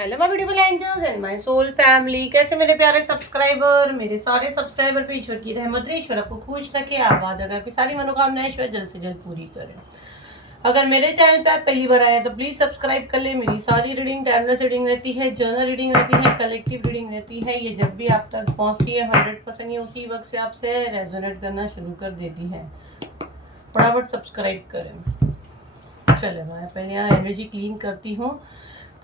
Hello my beautiful angels and my soul family. कैसे मेरे प्यारे सब्सक्राइबर, मेरे सारे सब्सक्राइबर पे ईश्वर की रहमत रहे, ईश्वर आपको खुश रखे, आबाद अगर आपकी सारी मनोकामनाएं ईश्वर जल्द से जल्द पूरी करे। अगर मेरे चैनल पे आप पहली बार आए तो प्लीज़ सब्सक्राइब कर ले। मेरी सारी रीडिंग टाइमलेस रीडिंग रहती है, जर्नल रीडिंग रहती है, कलेक्टिव रीडिंग रहती है। ये जब भी आप तक पहुंचती है 100% ये उसी वक्त से आपसे रेजोनेट करना शुरू कर देती है। फटाफट सब्सक्राइब करें। चले मैं पहले यहाँ एनर्जी क्लीन करती हूँ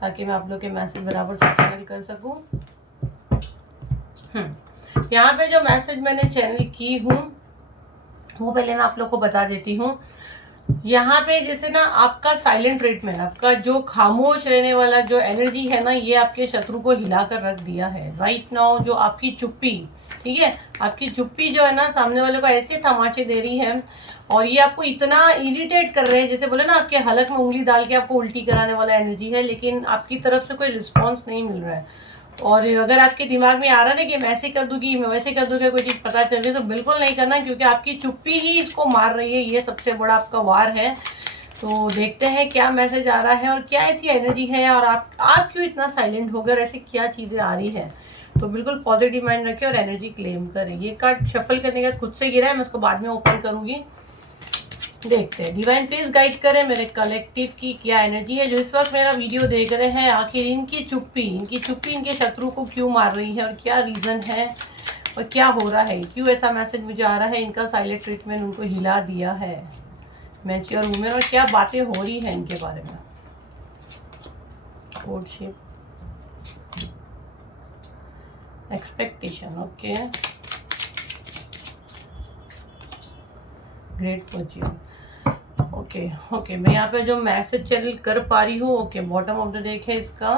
ताकि मैं आप लोग के मैसेज बराबर से चैनल कर सकूँ। यहाँ पे जो मैसेज मैंने चैनल की हूँ वो पहले मैं आप लोग को बता देती हूँ। यहाँ पे जैसे ना आपका साइलेंट ट्रीटमेंट, आपका जो खामोश रहने वाला जो एनर्जी है ना, ये आपके शत्रु को हिला कर रख दिया है राइट नाउ। जो आपकी चुप्पी, ठीक है, आपकी चुप्पी जो है ना सामने वाले को ऐसे तमाचे दे रही है और ये आपको इतना इरिटेट कर रहे हैं, जैसे बोले ना आपके हलक में उंगली डाल के आपको उल्टी कराने वाला एनर्जी है, लेकिन आपकी तरफ से कोई रिस्पॉन्स नहीं मिल रहा है। और अगर आपके दिमाग में आ रहा है ना कि मैं ऐसे कर दूंगी, मैं वैसे कर दूंगी, कोई चीज़ पता चल रही है, तो बिल्कुल नहीं करना, क्योंकि आपकी चुप्पी ही इसको मार रही है। ये सबसे बड़ा आपका वार है। तो देखते हैं क्या मैसेज आ रहा है और क्या ऐसी एनर्जी है और आप क्यों इतना साइलेंट हो गए और ऐसी क्या चीज़ें आ रही है। तो बिल्कुल पॉजिटिव माइंड रखें और एनर्जी क्लेम करें। ये कार्ड शफल करने के बाद खुद से गिरा है, मैं इसको बाद में ओपन करूंगी। देखते हैं डिवाइन प्लीज गाइड करें मेरे कलेक्टिव की क्या एनर्जी है जो इस वक्त मेरा वीडियो देख रहे हैं। आखिर इनकी चुप्पी इनके शत्रु को क्यों मार रही है और क्या रीज़न है और क्या हो रहा है, क्यों ऐसा मैसेज मुझे आ रहा है। इनका साइलेंट ट्रीटमेंट उनको हिला दिया है, मैच्योर वुमेन, और क्या बातें हो रही हैं इनके बारे में। Courtship, expectation, okay, great Fortune, okay मैं यहाँ पे जो मैसेज चैनल कर पा रही हूँ। Okay, bottom of the deck है, इसका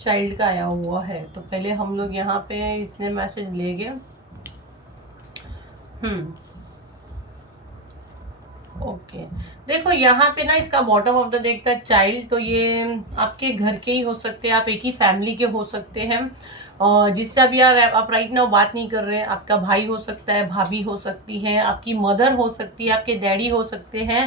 चाइल्ड का आया हुआ है। तो पहले हम लोग यहाँ पे इतने मैसेज ले गए। ओके, देखो यहाँ पे ना इसका बॉटम ऑफ द डेक था चाइल्ड, तो ये आपके घर के ही हो सकते हैं, आप एक ही फैमिली के हो सकते हैं। और जिससे अभी यार आप राइट नाउ बात नहीं कर रहे हैं, आपका भाई हो सकता है, भाभी हो सकती है, आपकी मदर हो सकती है, आपके डैडी हो सकते हैं,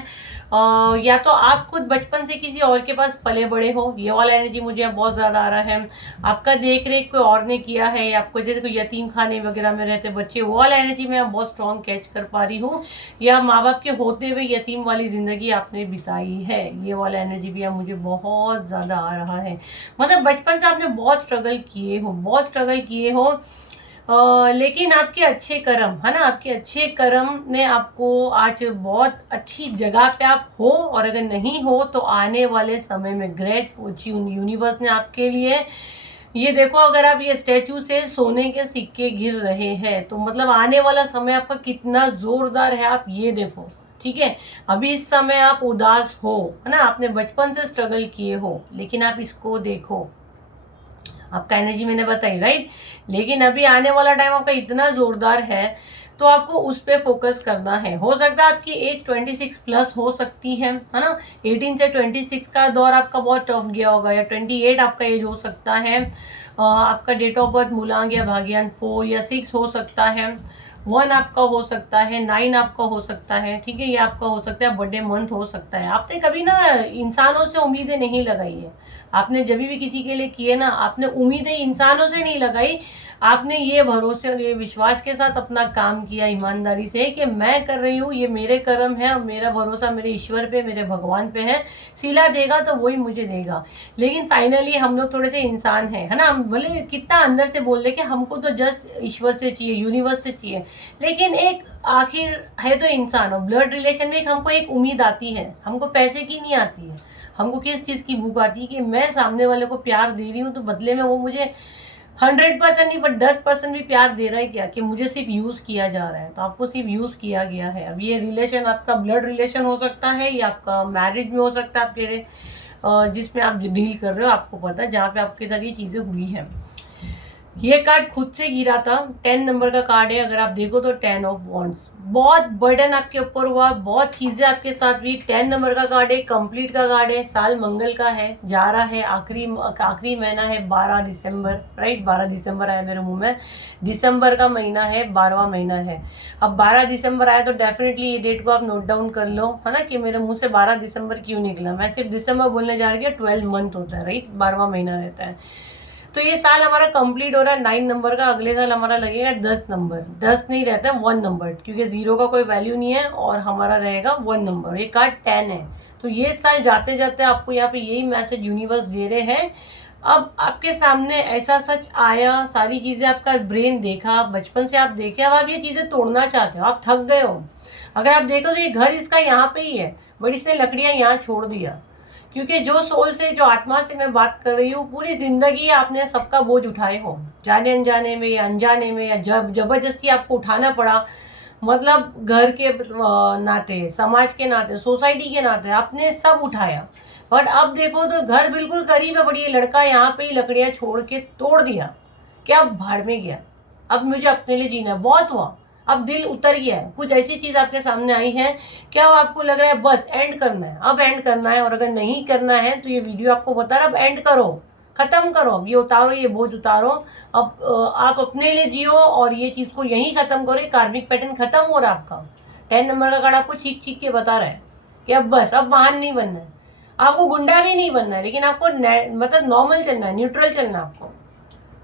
या तो आप खुद बचपन से किसी और के पास पले बड़े हो। ये वाला एनर्जी मुझे अब बहुत ज़्यादा आ रहा है। आपका देख रेख कोई और ने किया है, आपको जैसे कोई यतीम खाने वगैरह में रहते बच्चे, वो वाला एनर्जी मैं बहुत स्ट्रॉन्ग कैच कर पा रही हूँ। या माँ बाप के होते हुए यतीम वाली ज़िंदगी आपने बिताई है, ये वाला एनर्जी भी मुझे बहुत ज़्यादा आ रहा है। मतलब बचपन से आपने बहुत स्ट्रगल किए हो, लेकिन आपके अच्छे कर्म है ना, आपके अच्छे कर्म ने आपको आज बहुत अच्छी जगह पे आप हो। और अगर नहीं हो तो आने वाले समय में ग्रेट फॉर्च्यून यूनिवर्स ने आपके लिए, ये देखो, अगर आप ये स्टैचू से सोने के सिक्के गिर रहे हैं तो मतलब आने वाला समय आपका कितना जोरदार है, आप ये देखो। ठीक है, अभी इस समय आप उदास हो, है ना, आपने बचपन से स्ट्रगल किए हो, लेकिन आप इसको देखो, आपका एनर्जी मैंने बताई राइट। लेकिन अभी आने वाला टाइम आपका इतना जोरदार है, तो आपको उस पर फोकस करना है। हो सकता है आपकी एज 26 प्लस हो सकती है ना। 18 से 26 का दौर आपका बहुत टफ गया होगा, या 28 आपका एज हो सकता है। आपका डेट ऑफ बर्थ मूलांक या भाग्यांक 4 या 6 हो सकता है, 1 आपका हो सकता है, 9 आपका हो सकता है। ठीक है, ये आपका हो सकता है, बर्थडे मंथ हो सकता है। आपने कभी ना इंसानों से उम्मीदें नहीं लगाई है। आपने जब भी किसी के लिए किए ना, आपने उम्मीदें इंसानों से नहीं लगाई, आपने ये भरोसे और ये विश्वास के साथ अपना काम किया ईमानदारी से कि मैं कर रही हूँ, ये मेरे कर्म है और मेरा भरोसा मेरे ईश्वर पे, मेरे भगवान पे है। सिला देगा तो वही मुझे देगा। लेकिन फाइनली हम लोग थोड़े से इंसान हैं, है ना, हम भले कितना अंदर से बोल रहे कि हमको तो जस्ट ईश्वर से चाहिए, यूनिवर्स से चाहिए, लेकिन एक आखिर है तो इंसान। और ब्लड रिलेशन में हमको एक उम्मीद आती है, हमको पैसे की नहीं आती है, हमको किस चीज़ की भूख आती है कि मैं सामने वाले को प्यार दे रही हूँ तो बदले में वो मुझे 100% नहीं बट 10% भी प्यार दे रहा है क्या, कि मुझे सिर्फ यूज़ किया जा रहा है। तो आपको सिर्फ यूज़ किया गया है। अब ये रिलेशन आपका ब्लड रिलेशन हो सकता है या आपका मैरिज में हो सकता है, आपके जिसमें आप डील कर रहे हो, आपको पता है, जहाँ पे आपके साथ ये चीज़ें हुई हैं। ये कार्ड खुद से गिरा था, 10 नंबर का कार्ड है। अगर आप देखो तो 10 ऑफ वॉन्ड्स, बहुत बर्डन आपके ऊपर हुआ, बहुत चीजें आपके साथ हुई। 10 नंबर का कार्ड है, कंप्लीट का कार्ड है, साल मंगल का है, जा रहा है, आखिरी महीना है 12 दिसंबर, राइट, 12 दिसंबर आया मेरे मुंह में, दिसंबर का महीना है, 12वां महीना है। अब 12 दिसंबर आया तो डेफिनेटली ये डेट को आप नोट डाउन कर लो, है ना, कि मेरे मुंह से 12 दिसंबर क्यों निकला। मैं सिर्फ दिसंबर बोलने जा रही हूँ, 12 मंथ होता है, राइट, 12वां महीना रहता है। तो ये साल हमारा कंप्लीट हो रहा है 9 नंबर का, अगले साल हमारा लगेगा 10 नंबर, 10 नहीं रहता है 1 नंबर, क्योंकि 0 का कोई वैल्यू नहीं है और हमारा रहेगा 1 नंबर। ये कार्ड 10 है। तो ये साल जाते जाते आपको यहाँ पे यही मैसेज यूनिवर्स दे रहे हैं। अब आपके सामने ऐसा सच आया, सारी चीजें आपका ब्रेन देखा, बचपन से आप देखे, अब आप ये चीजें तोड़ना चाहते हो, आप थक गए हो। अगर आप देखो तो ये घर इसका यहाँ पे ही है, बट इसने लकड़ियां यहाँ छोड़ दिया, क्योंकि जो सोल से, जो आत्मा से मैं बात कर रही हूँ, पूरी जिंदगी आपने सबका बोझ उठाए हो, जाने अनजाने में या अनजाने में, या जब जबरदस्ती आपको उठाना पड़ा, मतलब घर के नाते, समाज के नाते, सोसाइटी के नाते आपने सब उठाया। बट अब देखो तो घर बिल्कुल करीब है, बट ये लड़का यहाँ पे ही लकड़ियां छोड़ के तोड़ दिया, क्या भाड़ में गया, अब मुझे अपने लिए जीना है, बहुत हुआ, अब दिल उतर गया है। कुछ ऐसी चीज आपके सामने आई है, क्या अब आपको लग रहा है बस एंड करना है, अब एंड करना है, और अगर नहीं करना है तो ये वीडियो आपको बता रहा है अब एंड करो, खत्म करो, अब ये उतारो, ये बोझ उतारो, अब आप अपने लिए जियो और ये चीज को यहीं खत्म करो। कार्मिक पैटर्न खत्म हो रहा है आपका। 10 नंबर का कार्ड आपको चीख चीख के बता रहा है कि अब बस, अब महान नहीं बनना है, आपको गुंडा भी नहीं बनना है, लेकिन आपको मतलब नॉर्मल चलना है, न्यूट्रल चलना है आपको,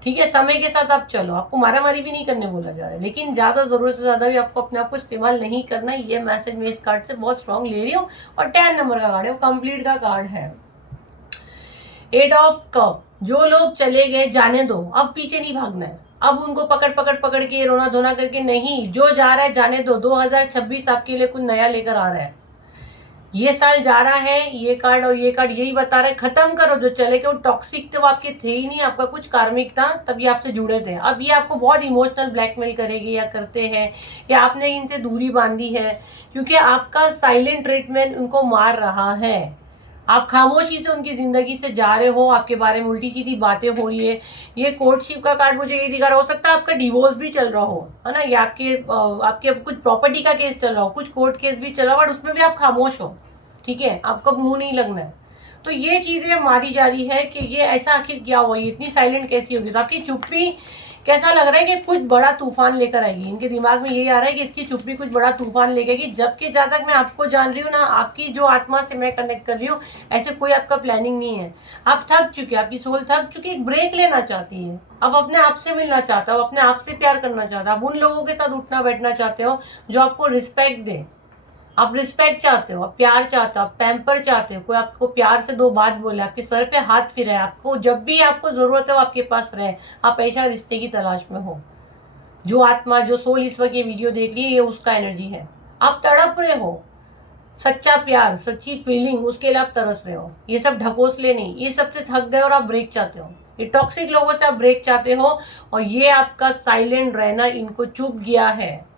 ठीक है, समय के साथ आप चलो, आपको मारामारी भी नहीं करने बोला जा रहा है, लेकिन ज्यादा जरूरत से ज्यादा भी आपको अपने आप को इस्तेमाल नहीं करना है। ये मैसेज मैं इस कार्ड से बहुत स्ट्रांग ले रही हूँ। और 10 नंबर का कार्ड है, वो कंप्लीट का कार्ड है। 8 ऑफ कप, जो लोग चले गए जाने दो, अब पीछे नहीं भागना है, अब उनको पकड़ पकड़ पकड़ के रोना धोना करके नहीं, जो जा रहा है जाने दो। 2026 आपके लिए कुछ नया लेकर आ रहा है, ये साल जा रहा है। ये कार्ड और ये कार्ड यही बता रहा है, खत्म करो जो चले गए, वो टॉक्सिक थे, वो आपके थे ही नहीं, आपका कुछ कार्मिक था तब ये आपसे जुड़े थे। अब ये आपको बहुत इमोशनल ब्लैकमेल करेगी या करते हैं, या आपने इनसे दूरी बांधी है, क्योंकि आपका साइलेंट ट्रीटमेंट उनको मार रहा है। आप खामोशी से उनकी जिंदगी से जा रहे हो, आपके बारे में उल्टी सीधी बातें हो रही है। ये कोर्टशिप का कार्ड मुझे ये दिखा रहा, हो सकता है आपका डिवोर्स भी चल रहा हो, है ना, या आपके कुछ प्रॉपर्टी का केस चल रहा हो, कुछ कोर्ट केस भी चल रहा हो, बट उसमें भी आप खामोश हो, ठीक है, आपका मुंह नहीं लगना है। तो ये चीजें मारी जा रही है कि ये ऐसा आखिर क्या हुआ, ये इतनी साइलेंट कैसी होगी। तो आपकी चुप्पी कैसा लग रहा है कि कुछ बड़ा तूफान लेकर आएगी, इनके दिमाग में यही आ रहा है कि इसकी चुप्पी कुछ बड़ा तूफान लेकर आएगी। जबकि जहाँ तक मैं आपको जान रही हूँ ना, आपकी जो आत्मा से मैं कनेक्ट कर रही हूँ, ऐसे कोई आपका प्लानिंग नहीं है। आप थक चुके, आपकी सोल थक चुकी, एक ब्रेक लेना चाहती है, अब अपने आप से मिलना चाहता हो, अपने आप से प्यार करना चाहता है, आप उन लोगों के साथ उठना बैठना चाहते हो जो आपको रिस्पेक्ट दे। आप रिस्पेक्ट चाहते हो, आप प्यार चाहते हो, आप पैम्पर चाहते हो, कोई आपको प्यार से दो बात बोले, आपके सर पे हाथ फिरे, आपको जब भी आपको जरूरत है वो आपके पास रहे। आप ऐसा रिश्ते की तलाश में हो। जो आत्मा, जो सोल इस वक्त ये वीडियो देख रही है, ये उसका एनर्जी है। आप तड़प रहे हो, सच्चा प्यार, सच्ची फीलिंग, उसके लिए आप तरस रहे हो। ये सब ढकोसले नहीं, ये सबसे थक गए और आप ब्रेक चाहते हो, ये टॉक्सिक लोगों से आप ब्रेक चाहते हो। और ये आपका साइलेंट रहना इनको चुप गया है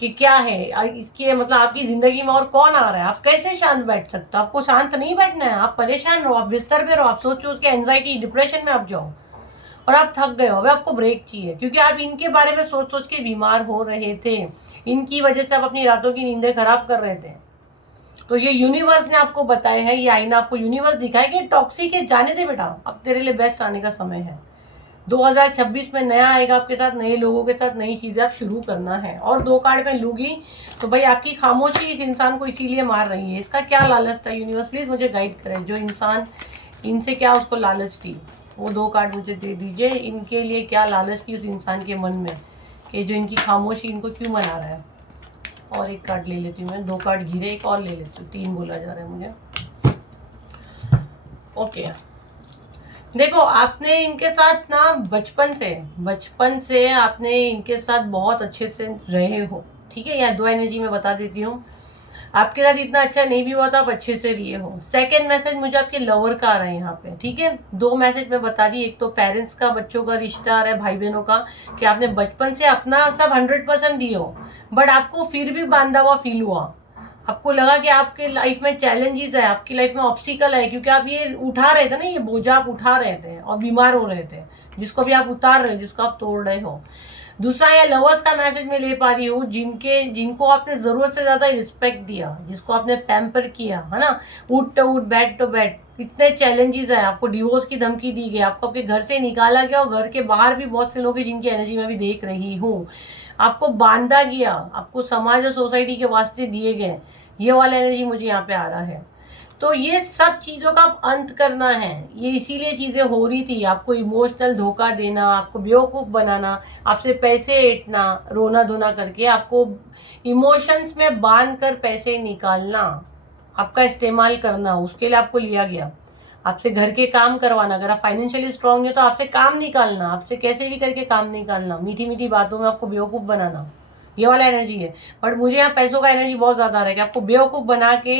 कि क्या है इसके, मतलब आपकी जिंदगी में और कौन आ रहा है, आप कैसे शांत बैठ सकते हो। आपको शांत नहीं बैठना है, आप परेशान रहो, आप बिस्तर पे रहो, आप सोचो उसके एंजाइटी डिप्रेशन में आप जाओ, और आप थक गए हो, अब आपको ब्रेक चाहिए, क्योंकि आप इनके बारे में सोच सोच के बीमार हो रहे थे। इनकी वजह से आप अपनी रातों की नींदें खराब कर रहे थे। तो ये यूनिवर्स ने आपको बताया है, ये आईना आपको यूनिवर्स दिखाया कि टॉक्सिक है, जाने दे बेटा, अब तेरे लिए बेस्ट आने का समय है। 2026 में नया आएगा आपके साथ, नए लोगों के साथ नई चीजें आप शुरू करना है। और 2 कार्ड में लूंगी तो भाई आपकी खामोशी इस इंसान को इसीलिए मार रही है, इसका क्या लालच था, यूनिवर्स प्लीज मुझे गाइड करें। जो इंसान इनसे क्या उसको लालच थी, वो 2 कार्ड मुझे दे दीजिए। इनके लिए क्या लालच थी उस इंसान के मन में, कि जो इनकी खामोशी इनको क्यों मना रहा है। और एक कार्ड ले लेती हूँ मैं, 2 कार्ड गिरे, एक और ले लेती हूँ, 3 बोला जा रहा है मुझे। ओके, देखो आपने इनके साथ ना बचपन से आपने इनके साथ बहुत अच्छे से रहे हो, ठीक है। या 2 एनर्जी में बता देती हूँ, आपके साथ इतना अच्छा नहीं भी हुआ तो आप अच्छे से लिए हो। सेकंड मैसेज मुझे आपके लवर का आ रहा है यहाँ पे, ठीक है। 2 मैसेज मैं बता दी, एक तो पेरेंट्स का, बच्चों का रिश्ता आ रहा है, भाई बहनों का, कि आपने बचपन से अपना सब 100% दिए हो, बट आपको फिर भी बांधा हुआ फील हुआ। आपको लगा कि आपके लाइफ में चैलेंजेस है, आपकी लाइफ में ऑब्स्टिकल है, क्योंकि आप ये उठा रहे थे ना, ये बोझा आप उठा रहे थे और बीमार हो रहे थे, जिसको भी आप उतार रहे हो, जिसको आप तोड़ रहे हो। दूसरा, या लवर्स का मैसेज मैं ले पा रही हूँ, जिनको आपने जरूरत से ज्यादा रिस्पेक्ट दिया, जिसको आपने पैम्पर किया है ना, उठ तो उठ, बैठ तो बैठ, इतने चैलेंजेस है, आपको डिवोर्स की धमकी दी गई, आपको आपके घर से निकाला गया, और घर के बाहर भी बहुत से लोग हैं जिनकी एनर्जी मैं भी देख रही हूँ। आपको बांधा गया, आपको समाज और सोसाइटी के वास्ते दिए गए, ये वाला एनर्जी मुझे यहाँ पे आ रहा है। तो ये सब चीज़ों का अब अंत करना है, ये इसीलिए चीज़ें हो रही थी, आपको इमोशनल धोखा देना, आपको बेवकूफ़ बनाना, आपसे पैसे ऐंठना, रोना धोना करके आपको इमोशंस में बांध कर पैसे निकालना, आपका इस्तेमाल करना, उसके लिए आपको लिया गया। आपसे घर के काम करवाना, अगर आप फाइनेंशियली स्ट्रांग हो तो आपसे काम निकालना, आपसे कैसे भी करके काम निकालना, मीठी मीठी बातों में आपको बेवकूफ़ बनाना, ये वाला एनर्जी है। बट मुझे यहाँ पैसों का एनर्जी बहुत ज्यादा आ रहा है कि आपको बेवकूफ बना के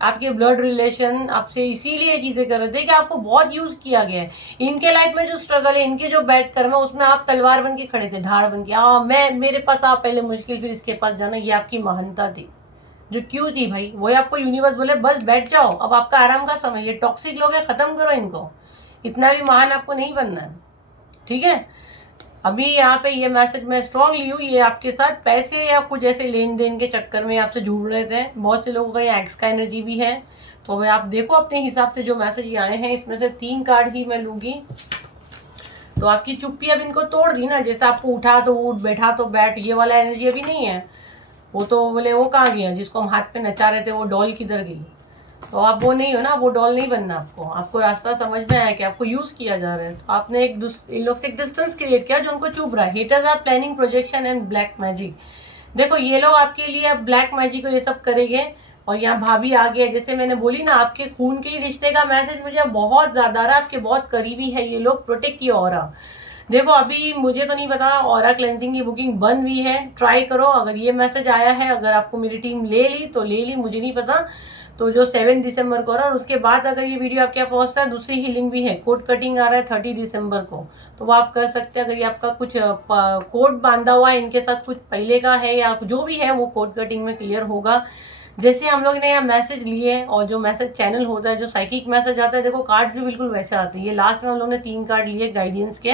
आपके ब्लड रिलेशन आपसे इसीलिए चीजें कर रहे थे कि आपको बहुत यूज किया गया है। इनके लाइफ में जो स्ट्रगल है, इनके जो बैड कर्म है, उसमें आप तलवार बन के खड़े थे, धाड़ बन के, मैं मेरे पास आप पहले मुश्किल, फिर इसके पास जाना, ये आपकी महानता थी। जो क्यों थी भाई, वही आपको यूनिवर्स बोले बस बैठ जाओ, अब आपका आराम का समय, ये टॉक्सिक लोग हैं, खत्म करो इनको, इतना भी महान आपको नहीं बनना है, ठीक है। अभी यहाँ पे ये मैसेज मैं स्ट्रांग ली हूँ, ये आपके साथ पैसे या कुछ ऐसे लेन देन के चक्कर में आपसे जुड़ रहे थे, बहुत से लोगों का ये एक्स का एनर्जी भी है। तो अभी आप देखो अपने हिसाब से जो मैसेज ये आए हैं, इसमें से 3 कार्ड ही मैं लूंगी। तो आपकी चुप्पी अब इनको तोड़ दी ना, जैसे आपको उठा तो उठ, बैठा तो बैठ, ये वाला एनर्जी अभी नहीं है। वो तो बोले वो कहाँ गया जिसको हम हाथ पे नचा रहे थे, वो डॉल किधर गई। तो आप वो नहीं हो ना, वो डॉल नहीं बनना आपको। आपको रास्ता समझ में आया कि आपको यूज किया जा रहा है, तो आपने इन लोग से एक डिस्टेंस क्रिएट किया जो उनको चुभ रहा है। Haters are planning projection and black magic. देखो ये लोग आपके लिए अब ब्लैक मैजिक को ये सब करेंगे। और यहाँ भाभी आ गया, जैसे मैंने बोली ना, आपके खून के रिश्ते का मैसेज मुझे बहुत ज्यादा आ रहा है, आपके बहुत करीबी है ये लोग, प्रोटेक्ट की ऑरा। देखो अभी मुझे तो नहीं पता, ऑरा क्लेंजिंग की बुकिंग बंद हुई है, ट्राई करो। अगर ये मैसेज आया है, अगर आपको मेरी टीम ले ली तो ले ली, मुझे नहीं पता। तो जो 7 दिसंबर को, और उसके बाद अगर ये वीडियो आपके यहाँ पहुंचता है, दूसरी हीलिंग भी है, कोड कटिंग आ रहा है 30 दिसंबर को, तो वो आप कर सकते हैं। अगर ये आपका कुछ कोड बांधा हुआ है इनके साथ, कुछ पहले का है या जो भी है, वो कोड कटिंग में क्लियर होगा। जैसे हम लोग ने यहाँ मैसेज लिए, और जो मैसेज चैनल होता है, जो साइकिक मैसेज आता है, देखो कार्ड्स भी बिल्कुल वैसे आते हैं। ये लास्ट में हम लोग ने 3 कार्ड लिए गाइडेंस के,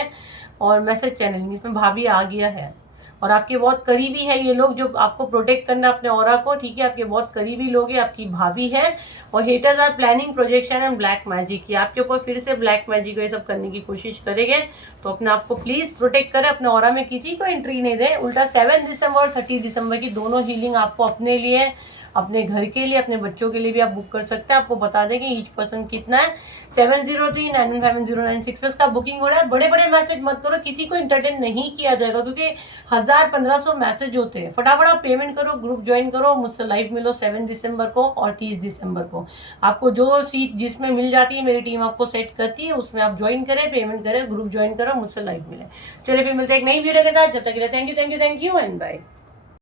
और मैसेज चैनलिंग, इसमें भाभी आ गया है। और आपके बहुत करीबी है ये लोग, जो आपको प्रोटेक्ट करना अपने ऑरा को, ठीक है। आपके बहुत करीबी लोग हैं, आपकी भाभी है। और haters are planning projection and black magic, ये आपके ऊपर फिर से ब्लैक मैजिक ये सब करने की कोशिश करेंगे। तो अपने आप को प्लीज प्रोटेक्ट करें, अपने ऑरा में किसी को एंट्री नहीं दे। उल्टा 7 दिसंबर और 30 दिसंबर की दोनों हीलिंग आपको अपने लिए, अपने घर के लिए, अपने बच्चों के लिए भी आप बुक कर सकते हैं। आपको बता दें कि ईच पर्सन कितना है। 7039150996 का बुकिंग हो रहा है। बड़े बड़े मैसेज मत करो, किसी को इंटरटेन नहीं किया जाएगा, क्योंकि 1000-1500 मैसेज होते हैं। फटाफट आप पेमेंट करो, ग्रुप ज्वाइन करो, मुझसे लाइव मिलो 7 दिसंबर को और 30 दिसंबर को। आपको जो सीट जिसमें मिल जाती है, मेरी टीम आपको सेट करती है, उसमें आप ज्वाइन करें, पेमेंट करें, ग्रुप ज्वाइन करो, मुझसे लाइव मिले। चलिए फिर मिलते हैं एक नई वीडियो के साथ, जब तक के लिए थैंक यू एंड बाय।